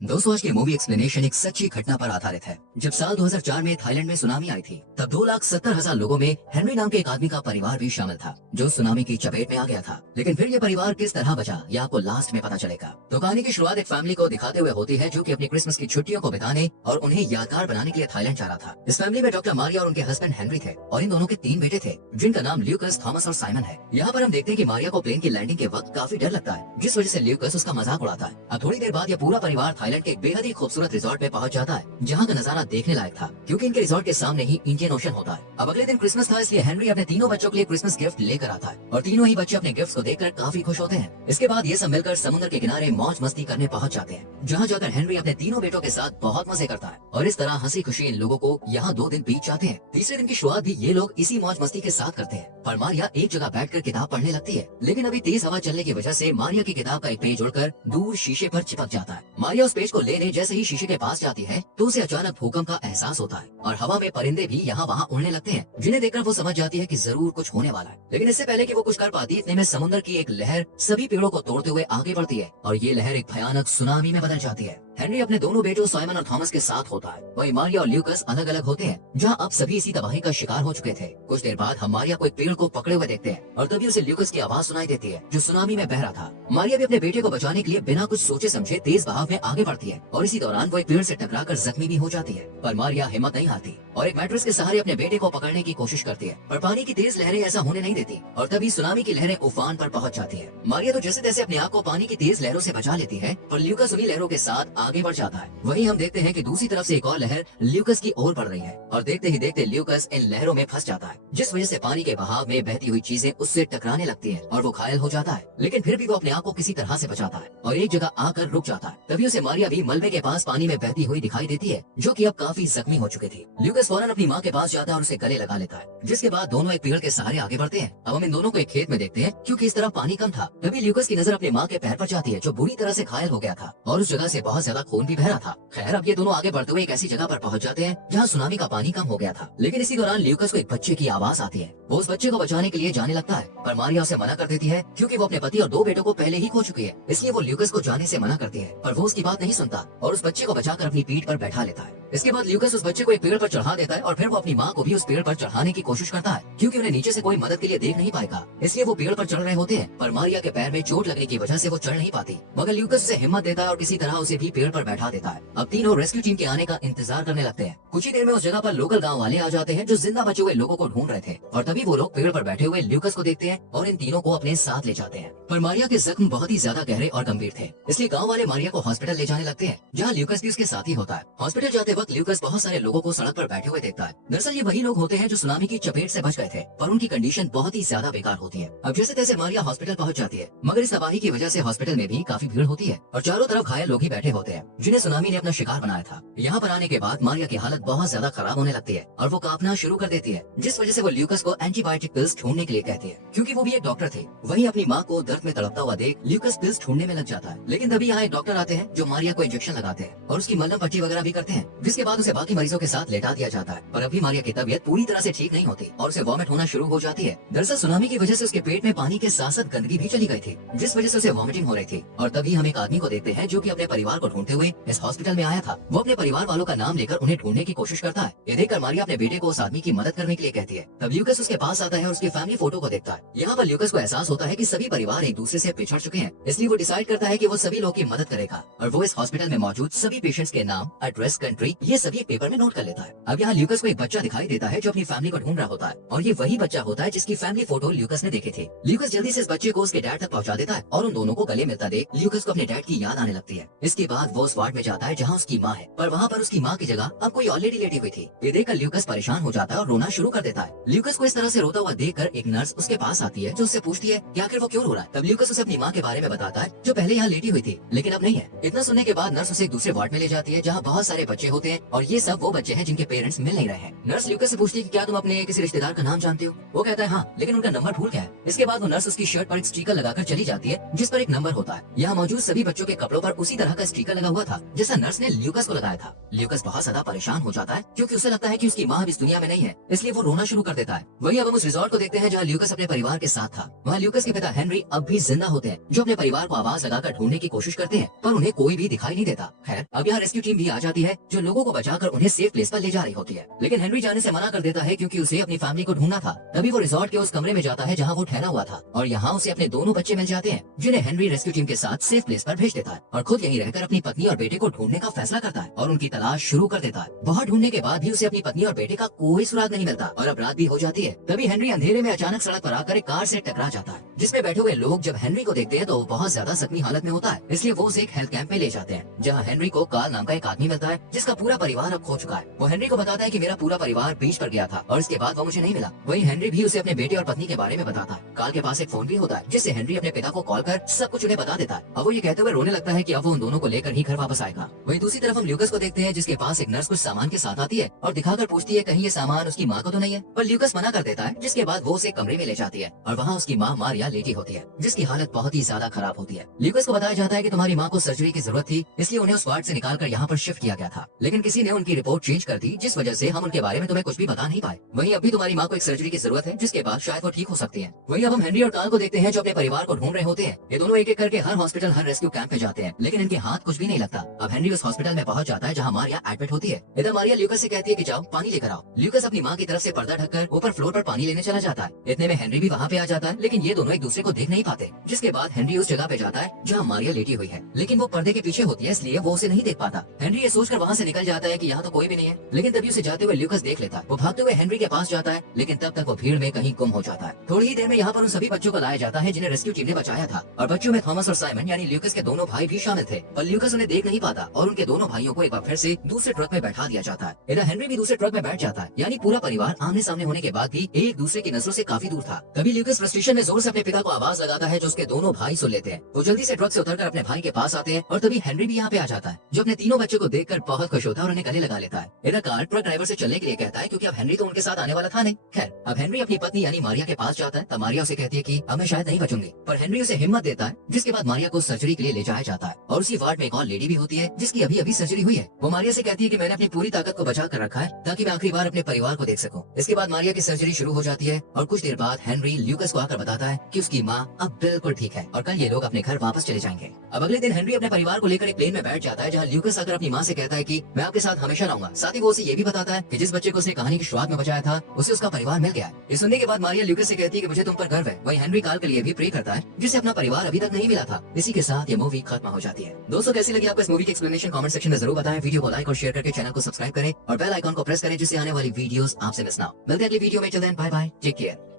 दोस्तों, आज की मूवी एक्सप्लेनेशन एक सच्ची घटना पर आधारित है। जब साल 2004 में थाईलैंड में सुनामी आई थी, तब 2,70,000 लोगों में हेनरी नाम के एक आदमी का परिवार भी शामिल था, जो सुनामी की चपेट में आ गया था। लेकिन फिर ये परिवार किस तरह बचा, ये आपको लास्ट में पता चलेगा। तो कहानी की शुरुआत एक फैमिली को दिखाते हुए होती है, जो कि अपनी क्रिसमस की छुट्टियों को बिताने और उन्हें यादगार बनाने के लिए थाईलैंड जा रहा था। इस फैमिली में डॉक्टर मारिया और उनके हस्बैंड हेनरी थे, और इन दोनों के 3 बेटे थे, जिनका नाम ल्यूकस, थॉमस और साइमन है। यहाँ पर हम देखते हैं कि मारिया को प्लेन की लैंडिंग के वक्त काफी डर लगता है, जिस वजह से ल्यूकस उसका मजाक उड़ाता है। अब थोड़ी देर बाद ये पूरा परिवार थाईलैंड के एक बेहद ही खूबसूरत रिजॉर्ट पे पहुंच जाता है, जहाँ का नजारा देखने लायक था, क्योंकि इनके रिजॉर्ट के सामने ही इंडियन ओशन होता है। अब अगले दिन क्रिसमस था, इसलिए हेनरी अपने तीनों बच्चों के लिए क्रिसमस गिफ्ट लेकर आता है, और तीनों ही बच्चे अपने गिफ्ट्स को देखकर काफी खुश होते हैं। इसके बाद ये सब मिलकर समुद्र के किनारे मौज मस्ती करने पहुंच जाते हैं, जहाँ जाकर हेनरी अपने तीनों बेटों के साथ बहुत मजे करता है, और इस तरह हंसी खुशी इन लोगों को यहाँ 2 दिन बीत जाते हैं। तीसरे दिन की शुरुआत भी ये लोग इसी मौज मस्ती के साथ करते हैं, पर मारिया एक जगह बैठकर किताब पढ़ने लगती है। लेकिन अभी तेज हवा चलने की वजह से मारिया की किताब का एक पेज उड़कर दूर शीशे पर चिपक जाता है। मारिया उस पेज को लेने जैसे ही शीशे के पास जाती है, तो उसे अचानक भूकंप का एहसास होता है, और हवा में परिंदे भी यहाँ वहाँ उड़ने लगते हैं, जिन्हें देखकर वो समझ जाती है कि जरूर कुछ होने वाला है। लेकिन इससे पहले कि वो कुछ कर पाती, इतने में समुद्र की एक लहर सभी पेड़ों को तोड़ते हुए आगे बढ़ती है, और ये लहर एक भयानक सुनामी में बदल जाती है। हेनरी अपने दोनों बेटों साइमन और थॉमस के साथ होता है, वहीं मारिया और ल्यूकस अलग अलग होते हैं, जहाँ अब सभी इसी तबाही का शिकार हो चुके थे। कुछ देर बाद हम मारिया को एक पेड़ को पकड़े हुए देखते हैं, और तभी उसे ल्यूकस की आवाज सुनाई देती है, जो सुनामी में बह रहा था। मारिया भी अपने बेटे को बचाने के लिए बिना कुछ सोचे समझे तेज बहाव में आगे बढ़ती है, और इसी दौरान वो एक पेड़ से टकराकर जख्मी भी हो जाती है। पर मारिया हिम्मत नहीं हारती, और एक मैट्रेस के सहारे अपने बेटे को पकड़ने की कोशिश करती है, पर पानी की तेज लहरें ऐसा होने नहीं देती, और तभी सुनामी की लहरें उफान पर पहुंच जाती है। मारिया तो जैसे तैसे अपने आप को पानी की तेज लहरों से बचा लेती है, पर ल्यूकस उन्हीं लहरों के साथ आगे बढ़ जाता है। वहीं हम देखते हैं कि दूसरी तरफ से एक और लहर ल्यूकस की ओर बढ़ रही है, और देखते ही देखते ल्यूकस इन लहरों में फंस जाता है, जिस वजह से पानी के बहाव में बहती हुई चीजें उससे टकराने लगती हैं, और वो घायल हो जाता है। लेकिन फिर भी वो अपने आप को किसी तरह से बचाता है, और एक जगह आकर रुक जाता है। तभी उसे मारिया भी मलबे के पास पानी में बहती हुई दिखाई देती है, जो कि अब काफी जख्मी हो चुकी थी। ल्यूकस फौरन अपनी माँ के पास जाता है और उसे गले लगा लेता है, जिसके बाद दोनों एक पेड़ के सहारे आगे बढ़ते हैं। अब हम इन दोनों को एक खेत में देखते हैं, क्योंकि इस तरफ पानी कम था। तभी ल्यूकस की नजर अपनी माँ के पैर पर जाती है, जो बुरी तरह से घायल हो गया था, और उस जगह से बहुत ज्यादा खून भी बह रहा था। खैर, अब ये दोनों आगे बढ़ते हुए एक ऐसी जगह पर पहुंच जाते हैं, जहाँ सुनामी का पानी कम हो गया था। लेकिन इसी दौरान ल्यूकस को एक बच्चे की आवाज आती है। वो उस बच्चे को बचाने के लिए जाने लगता है, पर मारिया उसे मना कर देती है, क्योंकि वो अपने पति और 2 बेटों को पहले ही खो चुकी है। इसलिए वो ल्यूकस को जाने से मना करती है, पर वो उसकी बात नहीं सुनता, और उस बच्चे को बचाकर अपनी पीठ पर बैठा लेता है। इसके बाद ल्यूकस उस बच्चे को एक पेड़ पर चढ़ा देता है, और फिर वो अपनी माँ को भी उस पेड़ पर चढ़ाने की कोशिश करता है, क्योंकि उन्हें नीचे से कोई मदद के लिए देख नहीं पाएगा। इसलिए वो पेड़ पर चढ़ रहे होते हैं, पर मारिया के पैर में चोट लगने की वजह से वो चढ़ नहीं पाती। मगर ल्यूकस उसे हिम्मत देता है और किसी तरह उसे भी पेड़ पर बैठा देता है। अब तीनों रेस्क्यू टीम के आने का इंतजार करने लगते हैं। कुछ ही देर में उस जगह पर लोकल गाँव वाले आ जाते हैं, जो जिंदा बचे हुए लोगों को ढूंढ रहे थे, और तभी वो लोग पेड़ पर बैठे हुए ल्यूकस को देखते हैं, और इन तीनों को अपने साथ ले जाते हैं। पर मारिया के जख्म बहुत ही ज्यादा गहरे और गंभीर थे, इसलिए गाँव वाले मारिया को हॉस्पिटल ले जाने लगते हैं, जहाँ ल्यूकस भी उसके साथ ही होता है। हॉस्पिटल जाते वक्त ल्यूकस बहुत सारे लोगों को सड़क पर बैठे हुए देखता है। दरअसल ये वही लोग होते हैं जो सुनामी की चपेट से बच गए थे, पर उनकी कंडीशन बहुत ही ज्यादा बेकार होती है। अब जैसे तैसे मारिया हॉस्पिटल पहुंच जाती है, मगर इस तबाही की वजह से हॉस्पिटल में भी काफी भीड़ होती है, और चारों तरफ घायल लोग ही बैठे होते हैं, जिन्हें सुनामी ने अपना शिकार बनाया था। यहाँ पर आने के बाद मारिया की हालत बहुत ज्यादा खराब होने लगती है, और वो कांपना शुरू कर देती है, जिस वजह से वो ल्यूकस को एंटीबायोटिक पिल्स ढूंढने के लिए कहती है, क्योंकि वो भी एक डॉक्टर थे। वहीं अपनी माँ को दर्द में तड़पता हुआ देख ल्यूकस पिल्स ढूंढने में लग जाता है। लेकिन तभी यहाँ एक डॉक्टर आते हैं, जो मारिया को इंजेक्शन लगाते हैं, और उसकी मलहम पट्टी वगैरह भी करते हैं, जिसके बाद उसे बाकी मरीजों के साथ लेटा दिया जाता है। पर अभी मारिया की तबीयत पूरी तरह से ठीक नहीं होती, और उसे वॉमिट होना शुरू हो जाती है। दरअसल सुनामी की वजह से उसके पेट में पानी के साथ साथ गंदगी भी चली गई थी, जिस वजह से उसे वॉमिटिंग हो रही थी। और तभी हम एक आदमी को देखते हैं, जो कि अपने परिवार को ढूंढते हुए इस हॉस्पिटल में आया था। वो अपने परिवार वालों का नाम लेकर उन्हें ढूंढने की कोशिश करता है। ये देखकर मारिया अपने बेटे को उस आदमी की मदद करने के लिए कहती है। तब ल्यूकस उसके पास आता है और उसकी फैमिली फोटो को देखता है। यहाँ पर ल्यूकस को एहसास होता है कि सभी परिवार एक दूसरे से पिछड़ चुके हैं, इसलिए वो डिसाइड करता है कि वो सभी लोगों की मदद करेगा, और वो इस हॉस्पिटल में मौजूद सभी पेशेंट्स के नाम, एड्रेस, कंट्री, ये सभी एक पेपर में नोट कर लेता है। अब यहाँ ल्यूकस को एक बच्चा दिखाई देता है, जो अपनी फैमिली को ढूंढ रहा होता है, और ये वही बच्चा होता है जिसकी फैमिली फोटो ल्यूकस ने देखी थी। ल्यूकस जल्दी से इस बच्चे को उसके डैड तक पहुंचा देता है, और उन दोनों को गले मिलता देख ल्यूकस को अपने डैड की याद आने लगती है। इसके बाद वो उस वार्ड में जाता है जहाँ उसकी माँ है, पर वहाँ पर उसकी माँ की जगह अब कोई ऑलरेडी लेटी हुई थी। ये देखकर ल्यूकस परेशान हो जाता है और रोना शुरू कर देता है। ल्यूकस को इस तरह से रोता हुआ देखकर एक नर्स उसके पास आती है, जो उससे पूछती है कि आखिर वो क्यों रो रहा है। तब ल्यूकस उसे अपनी माँ के बारे में बताता है, जो पहले यहाँ लेटी हुई थी, लेकिन अब नहीं है। इतना सुनने के बाद नर्स उसे एक दूसरे वार्ड में ले जाती है, जहाँ बहुत सारे बच्चे होते होते हैं और ये सब वो बच्चे हैं जिनके पेरेंट्स मिल नहीं रहे हैं। नर्स ल्यूकस से पूछती है कि क्या तुम अपने किसी रिश्तेदार का नाम जानते हो? वो कहता है हाँ, लेकिन उनका नंबर भूल गया है। इसके बाद वो नर्स उसकी शर्ट पर एक स्टिकर लगाकर चली जाती है जिस पर एक नंबर होता है। यहाँ मौजूद सभी बच्चों के कपड़ों पर उसी तरह का स्टिकर लगा हुआ था जैसा नर्स ने ल्यूकस को लगाया था। ल्यूकस बहुत ज्यादा परेशान हो जाता है क्योंकि उसे लगता है कि उसकी माँ अब इस दुनिया में नहीं है, इसलिए वो रोना शुरू कर देता है। वहीं अब हम उस रिजॉर्ट को देखते हैं जहाँ ल्यूकस अपने परिवार के साथ था। वहाँ ल्यूकस के पिता हेनरी अब भी जिंदा होते हैं, जो अपने परिवार को आवाज लगाकर ढूंढने की कोशिश करते हैं पर उन्हें कोई भी दिखाई नहीं देता। खैर अब यहाँ रेस्क्यू टीम भी आ जाती है जो लोगों को बचाकर उन्हें सेफ प्लेस पर ले जा रही होती है, लेकिन हेनरी जाने से मना कर देता है क्योंकि उसे अपनी फैमिली को ढूंढना था। तभी वो रिजॉर्ट के उस कमरे में जाता है जहाँ वो ठहरा हुआ था और यहाँ उसे अपने दोनों बच्चे मिल जाते हैं जिन्हें हेनरी रेस्क्यू टीम के साथ सेफ प्लेस पर भेज देता है और खुद यहीं रहकर अपनी पत्नी और बेटे को ढूंढने का फैसला करता है और उनकी तलाश शुरू कर देता है। बहुत ढूंढने के बाद भी उसे अपनी पत्नी और बेटे का कोई सुराग नहीं मिलता और अब रात भी हो जाती है। तभी हेनरी अंधेरे में अचानक सड़क पर आकर एक कार से टकरा जाता है जिसमें बैठे हुए लोग जब हेनरी को देखते हैं तो बहुत ज्यादा जख्मी हालत में होता है, इसलिए वो उसे एक हेल्थ कैंप में ले जाते हैं जहाँ हेनरी को कार्ल नाम का एक आदमी मिलता है जिसका पूरा परिवार अब खो चुका है। वो हेनरी को बताता है कि मेरा पूरा परिवार बीच पर गया था और इसके बाद वो मुझे नहीं मिला। वहीं हेनरी भी उसे अपने बेटे और पत्नी के बारे में बताता है। कार्ल के पास एक फोन भी होता है जिससे हेनरी अपने पिता को कॉल कर सब कुछ उन्हें बता देता है। अब वो ये कहते हुए रोने लगता है कि अब वो उन दोनों को लेकर ही घर वापस आएगा। वहीं दूसरी तरफ हम ल्यूकस को देखते हैं जिसके पास एक नर्स कुछ सामान के साथ आती है और दिखाकर पूछती है कहीं ये सामान उसकी माँ को तो नहीं है, पर ल्यूकस मना कर देता है जिसके बाद वो उसे कमरे में ले जाती है और वहाँ उसकी माँ मारिया लेटी होती है जिसकी हालत बहुत ही ज्यादा खराब होती है। ल्यूकस को बताया जाता है कि तुम्हारी माँ को सर्जरी की जरूरत थी, इसलिए उन्हें उस वार्ड से निकालकर यहाँ पर शिफ्ट किया गया था, लेकिन किसी ने उनकी रिपोर्ट चेंज कर दी जिस वजह से हम उनके बारे में तुम्हें कुछ भी बता नहीं पाए। वहीं अभी तुम्हारी माँ को एक सर्जरी की जरूरत है जिसके बाद शायद वो ठीक हो सकती है। वहीं अब हम हेनरी और कार्ल को देखते हैं जो अपने परिवार को ढूंढ रहे होते हैं। ये दोनों एक एक करके हर हॉस्पिटल हर रेस्क्यू कैंप में जाते हैं लेकिन इनके हाथ कुछ भी नहीं लगता। अब हेनरी उस हॉस्पिटल में पहुंच जाता है जहाँ मारिया एडमिट होती है। इधर मारिया ल्यूकस से कहती है कि जाओ पानी लेकर आओ। ल्यूकस अपनी माँ की तरफ से पर्दा ढककर ऊपर फ्लोर पर पानी लेने चला जाता है। इतने में हेनरी भी वहाँ पे आ जाता है लेकिन ये दोनों एक दूसरे को देख नहीं पाते, जिसके बाद हेनरी उस जगह पे जाता है जहाँ मारिया लेटी हुई है, लेकिन वो पर्दे के पीछे होती है इसलिए वो उसे नहीं देख पाता। हेनरी ये सोचकर वहाँ से निकल जाता है कि यहाँ तो कोई भी नहीं है, लेकिन तभी उसे जाते हुए ल्यूकस देख लेता है। वो भागते हुए हेनरी के पास जाता है लेकिन तब तक वो भीड़ में कहीं गुम हो जाता है। थोड़ी ही देर में यहाँ पर उन सभी बच्चों को लाया जाता है जिन्हें रेस्क्यू टीम ने बचाया था और बच्चों में थॉमस और साइमन यानी ल्यूकस के दोनों भाई भी शामिल थे, पर ल्यूकस उन्हें देख नहीं पाता और उनके दोनों भाइयों को एक बार फिर से दूसरे ट्रक में बैठा दिया जाता है। इधर हेनरी भी दूसरे ट्रक में बैठ जाता है, यानी पूरा परिवार आमने सामने होने के बाद भी एक दूसरे की नजरों से काफी दूर था। तभी ल्यूकस फ्रस्ट्रेशन में जोर से अपने पिता को आवाज लगाता है जो उसके दोनों भाई सुन लेते हैं। वो जल्दी से ट्रक से उतरकर अपने भाई के पास आते हैं और तभी हेनरी भी यहाँ पे आ जाता है जो अपने तीनों बच्चों को देखकर बहुत खुश होता है और उन्हें गले लगा लेता है। इधर कार्ल ट्रक ड्राइवर से चलने के लिए कहता है क्योंकि अब हेनरी तो उनके साथ आने वाला था नहीं। खैर अब हेनरी अपनी पत्नी यानी मारिया के पास जाता है तब मारिया उसे कहती है कि अब मैं शायद नहीं बचूंगी, पर हेनरी उसे हिम्मत देता है जिसके बाद मारिया को सर्जरी के लिए ले जाया जाता है और उसी वार्ड में एक और लेडी भी होती है जिसकी अभी अभी सर्जरी हुई है। वो मारिया से कहती है कि मैंने अपनी पूरी ताकत को बचा कर रखा है ताकि मैं आखिरी बार अपने परिवार को देख सकूं। इसके बाद मारिया की सर्जरी शुरू हो जाती है और कुछ देर बाद हेनरी ल्यूकस को आकर बताता है कि उसकी माँ अब बिल्कुल ठीक है और कल ये लोग अपने घर वापस चले जाएंगे। अब अगले दिन हेनरी अपने परिवार को लेकर एक प्लेन में बैठ जाता है जहाँ ल्यूकस आकर अपनी माँ से कहता है कि मैं आपके साथ हमेशा रहूंगा। साथ ही वो उसे ये भी बताता है कि जिस बच्चे को उसने कहानी की शुरुआत में बचाया था उसे उसका परिवार मिल गया। ये सुनने के बाद मारिया ल्यूकस से कहती है कि मुझे तुम पर गर्व है। वहीं हेनरी कार्ल के लिए भी प्रे करता है जिसे अपना परिवार अभी तक नहीं मिला था। इसी के साथ ये मूवी खत्म हो जाती है। दोस्तों कैसी लगी आपको इस मूवी की एक्सप्लेनेशन कमेंट सेक्शन में जरूर बताएं। वीडियो को लाइक और शेयर करके चैनल को सब्सक्राइब करें और बेल आइकॉन को प्रेस करें जिससे आने वाली वीडियोस आपसे मिस ना हो। मिलते हैं अगली वीडियो में, till then bye bye, take care.